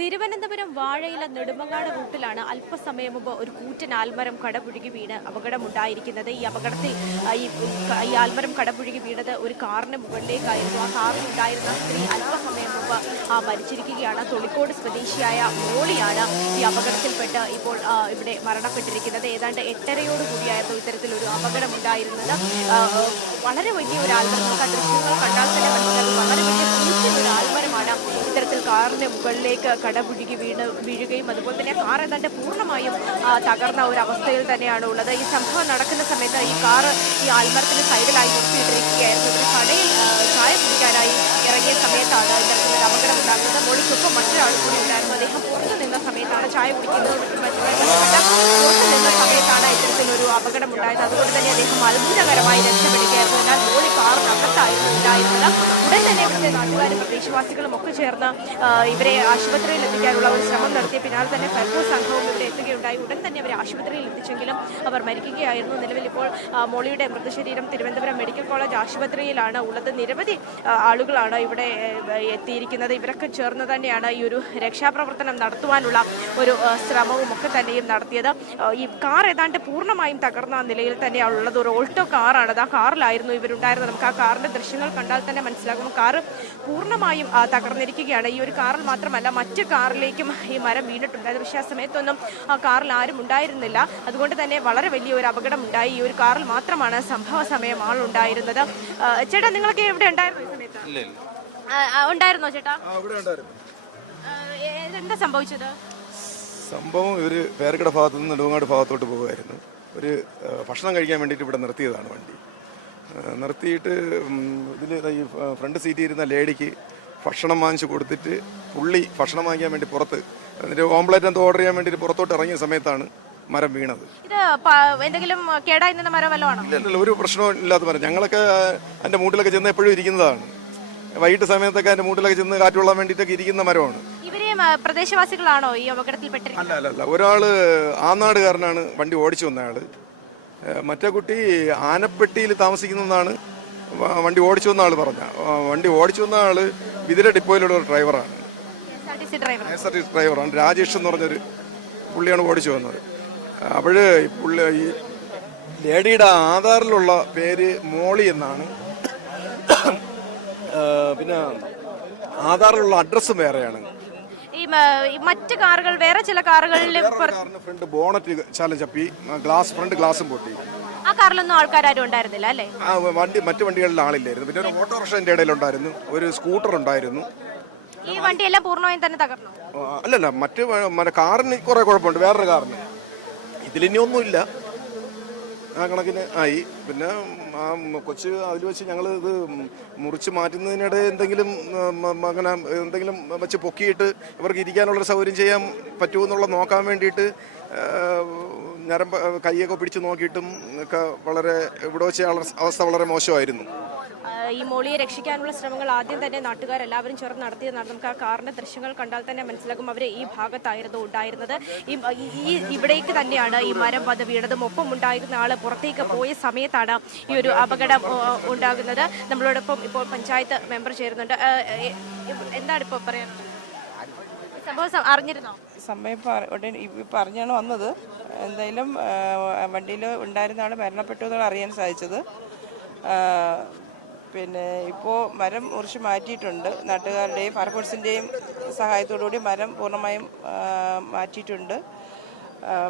തിരുവനന്തപുരം വാഴയില നെടുമങ്ങാട് റൂട്ടിലാണ് അല്പസമയം മുമ്പ് ഒരു കൂറ്റൻ ആൽമരം കടപുഴകി വീണ് അപകടമുണ്ടായിരിക്കുന്നത്. ഈ അപകടത്തിൽ ഈ ആൽമരം കടപുഴകി വീണത് ഒരു കാറിന് മുകളിലേക്കായിരുന്നു. ആ കാറിലുണ്ടായിരുന്ന സ്ത്രീ അല്പസമയം മുമ്പ് മരിച്ചിരിക്കുകയാണ്. തൊളിക്കോട് സ്വദേശിയായ മോളിയാണ് ഈ അപകടത്തിൽപ്പെട്ട് ഇപ്പോൾ ഇവിടെ മരണപ്പെട്ടിരിക്കുന്നത്. ഏതാണ്ട് 8:30യോടുകൂടിയായിരുന്നു ഇത്തരത്തിലൊരു അപകടമുണ്ടായിരുന്നത്. വളരെ വലിയൊരു ആൽമരം, നമുക്ക് ആ ദൃശ്യങ്ങൾ കണ്ടാൽ തന്നെ മനസ്സിലാകും. വളരെ വലിയ കൂറ്റൻ ആൽമരമാണ് ഇത്തരത്തിൽ കാറിന് മുകളിലേക്ക് കടപുഴകി വീഴുകയും അതുപോലെ തന്നെ കാർ ഏതാണ്ട് പൂർണ്ണമായും തകർന്ന ഒരു അവസ്ഥയിൽ തന്നെയാണ് ഉള്ളത്. ഈ സംഭവം നടക്കുന്ന സമയത്ത് ഈ കാറ് ഈ ആൽമരത്തിന് സൈഡിലായി നിർത്തിയിട്ടിരിക്കുകയായിരുന്നു. ഇവർ കടയിൽ ചായ കുടിക്കാനായി ഇറങ്ങിയ സമയത്താണ് ഇത്തരത്തിലൊരു അപകടം ഉണ്ടാകുന്നത്. മോളിക്കൊപ്പം മറ്റൊരാൾ കൂടി ഉണ്ടായിരുന്നു. അദ്ദേഹം പുറത്തു നിന്ന സമയത്താണ് ചായ കുടിക്കുന്നത് പുറത്തു നിന്ന സമയത്താണ് ഇത്തരത്തിലൊരു അപകടം ഉണ്ടായത്. അതുകൊണ്ട് തന്നെ അദ്ദേഹം അത്ഭുതകരമായി രക്ഷപ്പെടുകയായിരുന്നു. എന്നാൽ മോളി കാറിനകത്തായിരുന്നു ഉണ്ടായിരുന്നത്. ഉടൻ തന്നെ ഇവിടുത്തെ നാട്ടുകാരും പ്രദേശവാസികളും ഒക്കെ ചേർന്ന് ഇവരെ ആശുപത്രിയിൽ എത്തിക്കാനുള്ള ഒരു ശ്രമം നടത്തിയ പിന്നാലെ തന്നെ ഫയർഫോഴ്സ് സംഘവും ഇവിടെ എത്തുകയുണ്ടായി. ഉടൻ തന്നെ അവരെ ആശുപത്രിയിൽ എത്തിച്ചെങ്കിലും അവർ മരിക്കുകയായിരുന്നു. നിലവിൽ ഇപ്പോൾ മോളിയുടെ മൃതശരീരം തിരുവനന്തപുരം മെഡിക്കൽ കോളേജ് ആശുപത്രിയിലാണ് ഉള്ളത്. നിരവധി ആളുകളാണ് ഇവിടെ എത്തിയിരിക്കുന്നത്. ഇവരൊക്കെ ചേർന്ന് തന്നെയാണ് ഈ ഒരു രക്ഷാപ്രവർത്തനം നടത്തുവാനുള്ള ഒരു ശ്രമവും ഒക്കെ തന്നെയും നടത്തിയത്. ഈ കാർ ഏതാണ്ട് പൂർണ്ണമായും തകർന്ന നിലയിൽ തന്നെയാണ് ഉള്ളത്. ഒരു ഓൾട്ടോ കാറാണ്. ആ കാറിലായിരുന്നു ഇവരുണ്ടായിരുന്നത്. നമുക്ക് ആ കാറിന്റെ ദൃശ്യങ്ങൾ കണ്ടാൽ തന്നെ മനസ്സിലാകും. കാർ പൂർണ്ണമായും തകർന്നിരിക്കുകയാണ്. ഈ ഒരു കാറിൽ മാത്രമല്ല മറ്റ് കാറിലേക്കും ഈ മരം വീണിട്ടുണ്ടായിരുന്നു. പക്ഷേ ആ സമയത്തൊന്നും ആ കാറിൽ ആരും ഉണ്ടായിരുന്നില്ല. അതുകൊണ്ട് തന്നെ വളരെ വലിയൊരു അപകടം ഉണ്ടായി. ഈ ഒരു കാറിൽ മാത്രമാണ് സംഭവ സമയം ആളുണ്ടായിരുന്നത്. ചേട്ടാ, നിങ്ങളൊക്കെ ഇവിടെ ഉണ്ടായിരുന്നു ഈ സമയത്ത്? ഉണ്ടായിരുന്നോ ചേട്ടാ? എന്താ സംഭവിച്ചത്? സംഭവം ഇവര് പേരക്കട ഭാഗത്തു നിന്ന് നെടുമങ്ങാട് ഭാഗത്തോട്ട് പോകുമായിരുന്നു. ഒരു ഭക്ഷണം കഴിക്കാൻ വേണ്ടിയിട്ട് ഇവിടെ നിർത്തിയതാണ് വണ്ടി. നിർത്തിയിട്ട് ഇതിൽ ഈ ഫ്രണ്ട് സീറ്റിൽ ഇരുന്ന ലേഡിക്ക് ഭക്ഷണം വാങ്ങിച്ച് കൊടുത്തിട്ട് പുള്ളി ഭക്ഷണം വാങ്ങിക്കാൻ വേണ്ടി പുറത്ത് എന്നിട്ട് ഓംപ്ലേറ്റ് എന്തോ ഓർഡർ ചെയ്യാൻ വേണ്ടിയിട്ട് പുറത്തോട്ട് ഇറങ്ങിയ സമയത്താണ് മരം വീണത്. ഇത് എന്തെങ്കിലും കേടായി നിന്ന മരം വല്ലതും? ഇല്ല, ഒരു പ്രശ്നവും ഇല്ലാത്ത മരം. ഞങ്ങളൊക്കെ അതിന്റെ മൂട്ടിലൊക്കെ ചെന്ന് എപ്പോഴും ഇരിക്കുന്നതാണ്. വൈകിട്ട് സമയത്തൊക്കെ അതിന്റെ മൂട്ടിലൊക്കെ ചെന്ന് കാറ്റുകൊള്ളാൻ വേണ്ടിയിട്ടൊക്കെ ഇരിക്കുന്ന മരമാണ്. പ്രദേശവാസികളാണോ ഈ അപകടത്തിൽപ്പെട്ടിരിക്കുന്നത്? അല്ല, ഒരാള് ആനാടുകാരനാണ് വണ്ടി ഓടിച്ചു വന്നയാള്. മറ്റേ കുട്ടി ആനപ്പെട്ടിയിൽ താമസിക്കുന്നതാണ് വണ്ടി ഓടിച്ചു വന്ന ആള് പറഞ്ഞ. വണ്ടി ഓടിച്ചു വന്ന ആള് വിതിര ഡിപ്പോയിലുള്ള ഒരു ഡ്രൈവറാണ്. KSRTC ഡ്രൈവറാണ്. രാജേഷ് എന്ന് പറഞ്ഞൊരു പുള്ളിയാണ് ഓടിച്ചു വന്നത്. അപ്പോഴ് പുള്ളി ഈ ലേഡിയുടെ ആധാറിലുള്ള പേര് മോളി എന്നാണ്. പിന്നെ ആധാറിലുള്ള അഡ്രസ്സും വേറെയാണ്. മറ്റ് കാറുകൾ, വേറെ ചില കാറുകളിൽ ഫ്രണ്ട് ബോണറ്റ് ചപ്പി, ഫ്രണ്ട് ഗ്ലാസും പൊട്ടി. ആ കാറിലൊന്നും ആൾക്കാരും ഉണ്ടായിരുന്നില്ല അല്ലേ? മറ്റു വണ്ടികളിൽ ആളില്ലായിരുന്നു. പിന്നെ ഒരു ഓട്ടോറിക്ഷ എൻ്റെ ഇടയിലുണ്ടായിരുന്നു, ഒരു സ്കൂട്ടർ ഉണ്ടായിരുന്നു. ഈ വണ്ടിയെല്ലാം പൂർണ്ണമായും തന്നെ തകർന്നു? അല്ലല്ല, മറ്റു കാറിന് കുറെ കുഴപ്പമുണ്ട്. വേറൊരു കാറിന് ഇതിലിനി ഒന്നുമില്ല. ആ കണക്കിന് ആയി. പിന്നെ ആ കൊച്ച് അതിൽ വെച്ച് ഞങ്ങൾ ഇത് മുറിച്ച് മാറ്റുന്നതിനിടെ എന്തെങ്കിലും അങ്ങനെ എന്തെങ്കിലും വെച്ച് പൊക്കിയിട്ട് ഇവർക്ക് ഇരിക്കാനുള്ളൊരു സൗകര്യം ചെയ്യാൻ പറ്റുമെന്നുള്ള നോക്കാൻ വേണ്ടിയിട്ട് ഞരമ്പ് കൈയൊക്കെ പിടിച്ച് നോക്കിയിട്ടും ഒക്കെ വളരെ ഇവിടെ വെച്ച അവസ്ഥ വളരെ മോശമായിരുന്നു. ഈ മോളിയെ രക്ഷിക്കാനുള്ള ശ്രമങ്ങൾ ആദ്യം തന്നെ നാട്ടുകാരെല്ലാവരും ചേർന്ന് നടത്തിയതാണ്. നമുക്ക് ആ കാറിന്റെ ദൃശ്യങ്ങൾ കണ്ടാൽ തന്നെ മനസ്സിലാകും. അവർ ഈ ഭാഗത്തായിരുന്നു ഉണ്ടായിരുന്നത്. ഈ ഇവിടേക്ക് തന്നെയാണ് ഈ മരം വന്ന് വീണതും. ഒപ്പം ഉണ്ടായിരുന്ന ആള് പുറത്തേക്ക് പോയ സമയത്താണ് ഈ ഒരു അപകടം ഉണ്ടാകുന്നത്. നമ്മളോടൊപ്പം ഇപ്പോൾ പഞ്ചായത്ത് മെമ്പർ ചേരുന്നുണ്ട്. എന്താണ് ഇപ്പോൾ പറയാനുള്ളത്? സംഭവം അറിഞ്ഞിരുന്നോ? സമയം പറഞ്ഞാണ് വന്നത്. എന്തായാലും വണ്ടിയിൽ ഉണ്ടായിരുന്ന ആൾ മരണപ്പെട്ടു എന്നാണ് അറിയാൻ സാധിച്ചത്. പിന്നെ ഇപ്പോൾ മരം മുറിച്ച് മാറ്റിയിട്ടുണ്ട്. നാട്ടുകാരുടെയും ഫയർഫോഴ്സിൻ്റെയും സഹായത്തോടുകൂടി മരം പൂർണ്ണമായും മാറ്റിയിട്ടുണ്ട്.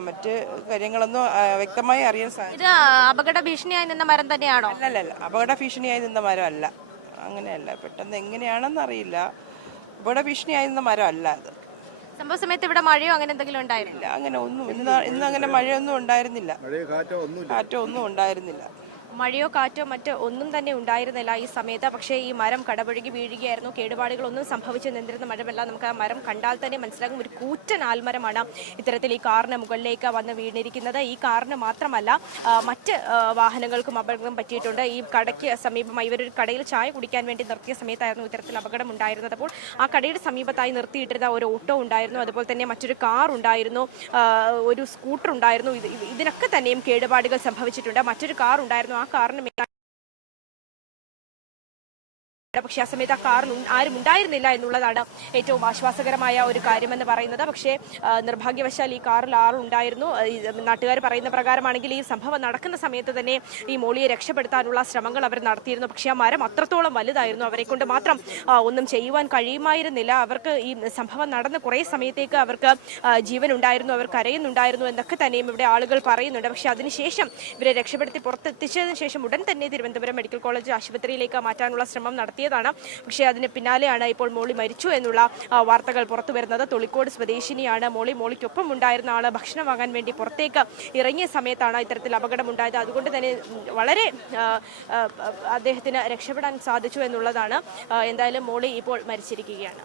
മറ്റ് കാര്യങ്ങളൊന്നും വ്യക്തമായി അറിയാൻ സാധിക്കും. ഇത് അപകട ഭീഷണിയായി നിന്ന മരം തന്നെയാണോ? അല്ലല്ല, അപകട ഭീഷണിയായി നിന്ന മരം അല്ല. അങ്ങനെയല്ല, പെട്ടെന്ന് എങ്ങനെയാണെന്ന് അറിയില്ല. അപകട ഭീഷണിയായി നിന്ന മരം അല്ല അത്. സംഭവ സമയത്ത് ഇവിടെ മഴയോ അങ്ങനെ എന്തെങ്കിലും ഉണ്ടായിരുന്നില്ല? അങ്ങനെ ഒന്നും ഇന്ന് അങ്ങനെ മഴയൊന്നും ഉണ്ടായിരുന്നില്ല. കാറ്റോ ഒന്നും ഉണ്ടായിരുന്നില്ല. മഴയോ കാറ്റോ മറ്റോ ഒന്നും തന്നെ ഉണ്ടായിരുന്നില്ല ഈ സമയത്ത്. പക്ഷേ ഈ മരം കടപുഴകി വീഴുകയായിരുന്നു. കേടുപാടുകളൊന്നും സംഭവിച്ചു നിന്നിരുന്ന മരമല്ല. നമുക്ക് ആ മരം കണ്ടാൽ തന്നെ മനസ്സിലാകും. ഒരു കൂറ്റൻ ആൽമരമാണ് ഇത്തരത്തിൽ ഈ കാറിന് മുകളിലേക്ക് വന്ന് വീണിരിക്കുന്നത്. ഈ കാറിന് മാത്രമല്ല മറ്റ് വാഹനങ്ങൾക്കും അപകടം പറ്റിയിട്ടുണ്ട്. ഈ കടയ്ക്ക് സമീപമായി ഇവരൊരു കടയിൽ ചായ കുടിക്കാൻ വേണ്ടി നിർത്തിയ സമയത്തായിരുന്നു ഇത്തരത്തിൽ അപകടം ഉണ്ടായിരുന്നത്. അപ്പോൾ ആ കടയുടെ സമീപത്തായി നിർത്തിയിട്ടിരുന്ന ഒരു ഓട്ടോ ഉണ്ടായിരുന്നു. അതുപോലെ തന്നെ മറ്റൊരു കാർ ഉണ്ടായിരുന്നു, ഒരു സ്കൂട്ടർ ഉണ്ടായിരുന്നു. ഇതിനൊക്കെ തന്നെയും കേടുപാടുകൾ സംഭവിച്ചിട്ടുണ്ട്. മറ്റൊരു കാർ ഉണ്ടായിരുന്നു. ആ കാറിന് പക്ഷേ ആ സമയത്ത് ആ കാറിൽ ആരും ഉണ്ടായിരുന്നില്ല എന്നുള്ളതാണ് ഏറ്റവും ആശ്വാസകരമായ ഒരു കാര്യമെന്ന് പറയുന്നത്. പക്ഷേ നിർഭാഗ്യവശാൽ ഈ കാറിൽ ആളുണ്ടായിരുന്നു. നാട്ടുകാർ പറയുന്ന പ്രകാരമാണെങ്കിൽ ഈ സംഭവം നടക്കുന്ന സമയത്ത് തന്നെ ഈ മോളിയെ രക്ഷപ്പെടുത്താനുള്ള ശ്രമങ്ങൾ അവർ നടത്തിയിരുന്നു. പക്ഷേ ആ മരം അത്രത്തോളം വലുതായിരുന്നു, അവരെ കൊണ്ട് മാത്രം ഒന്നും ചെയ്യുവാൻ കഴിയുമായിരുന്നില്ല. അവർക്ക് ഈ സംഭവം നടന്ന കുറേ സമയത്തേക്ക് അവർക്ക് ജീവൻ ഉണ്ടായിരുന്നു, അവർ കരയുന്നുണ്ടായിരുന്നു എന്നൊക്കെ തന്നെയും ഇവിടെ ആളുകൾ പറയുന്നുണ്ട്. പക്ഷേ അതിനുശേഷം ഇവരെ രക്ഷപ്പെടുത്തി പുറത്തെത്തിച്ചതിന് ശേഷം ഉടൻ തന്നെ തിരുവനന്തപുരം മെഡിക്കൽ കോളേജ് ആശുപത്രിയിലേക്ക് മാറ്റാനുള്ള ശ്രമം നടത്തിയതാണ്. പക്ഷേ അതിന് പിന്നാലെയാണ് ഇപ്പോൾ മോളി മരിച്ചു എന്നുള്ള വാർത്തകൾ പുറത്തു വരുന്നത്. തൊളിക്കോട് സ്വദേശിനിയാണ് മോളി. മോളിക്കൊപ്പം ഉണ്ടായിരുന്ന ആള് ഭക്ഷണം വാങ്ങാൻ വേണ്ടി പുറത്തേക്ക് ഇറങ്ങിയ സമയത്താണ് ഇത്തരത്തിൽ അപകടമുണ്ടായത്. അതുകൊണ്ട് തന്നെ വളരെ അദ്ദേഹത്തിന് രക്ഷപ്പെടാൻ സാധിച്ചു എന്നുള്ളതാണ്. എന്തായാലും മോളി ഇപ്പോൾ മരിച്ചിരിക്കുകയാണ്.